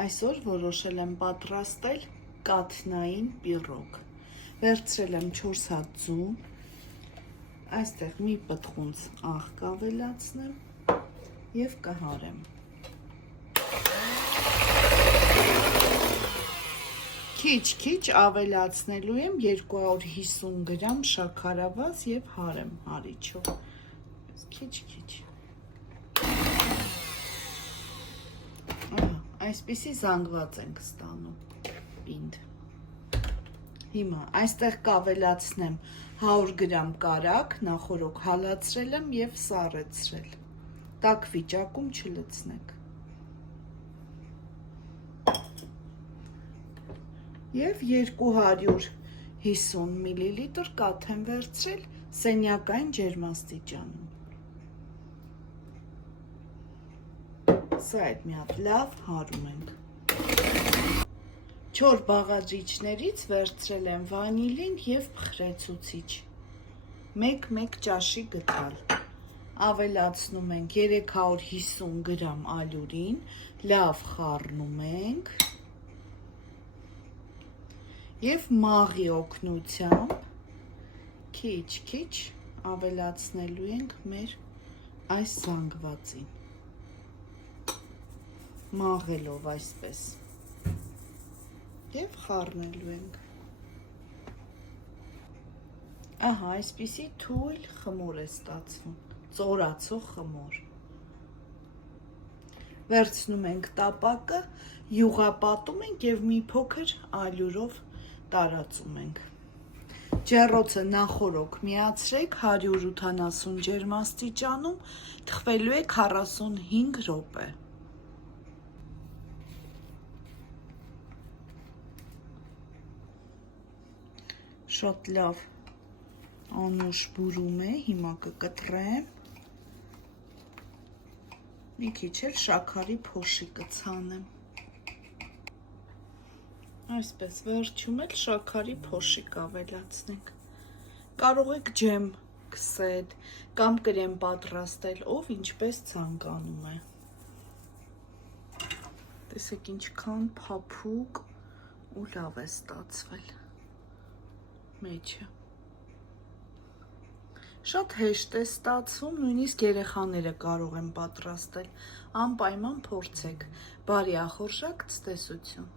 Այսօր որոշել եմ պատրաստել կաթնային պիրոգ։ Վերցրել եմ 4 հատ ձու, այստեղ մի պտղունց աղ կավելացնեմ և կհարեմ։ Քիչ ավելացնելու եմ 250 գրամ շաքարավազ և հարեմ հարիչով։ Քիչ։ Այսպիսի զանգված ենք ստանում պինդ։ Հիմա այստեղ կավելացնեմ 100 գրամ կարագ, նախօրոք հալացրել եմ և սառեցրել, տաք վիճակում չլցնեք։ Եվ 250 մլ կաթ եմ վերցրել սենյակային ջերմաստիճանում։ Սա այդ մի հատ լավ հարում ենք։ Չոր բաղադրիչներից վերցրել եմ վանիլին և փխրեցուցիչ, 1 ճաշի գդալ։ Ավելացնում ենք 350 գրամ ալյուրին, լավ խառնում ենք և մաղի օգնությամբ քիչ ավելացնելու ենք մեր այս զանգվածին, մաղելով այսպես և խառնելու ենք։ Ահա այսպիսի թույլ խմոր է ստացվում, ծորացող խմոր։ Վերցնում ենք տապակը, յուղապատում ենք և մի փոքր ալյուրով տարածում ենք։ Ջեռոցը նախօրոք միացրեք 180 ջերմաստիճանում, թխվելու է 45 րոպե։ Շատ լավ անուշ բուրում է, հիմա կկտրեմ, մի քիչ էլ շաքարի փոշի կցանեմ։ Այսպես վերջում էլ շաքարի փոշի կավելացնենք։ Կարող եք ջեմ քսել կամ կրեմ պատրաստել, ով ինչպես ցանկանում է։ Տեսեք ինչքան փափուկ ու լավ է ստացվել մեջը։ Շատ հեշտ է ստացվում, նույնիսկ երեխաները կարող են պատրաստել, անպայման փորձեք։ Բարի ախորժակ, ցտեսություն։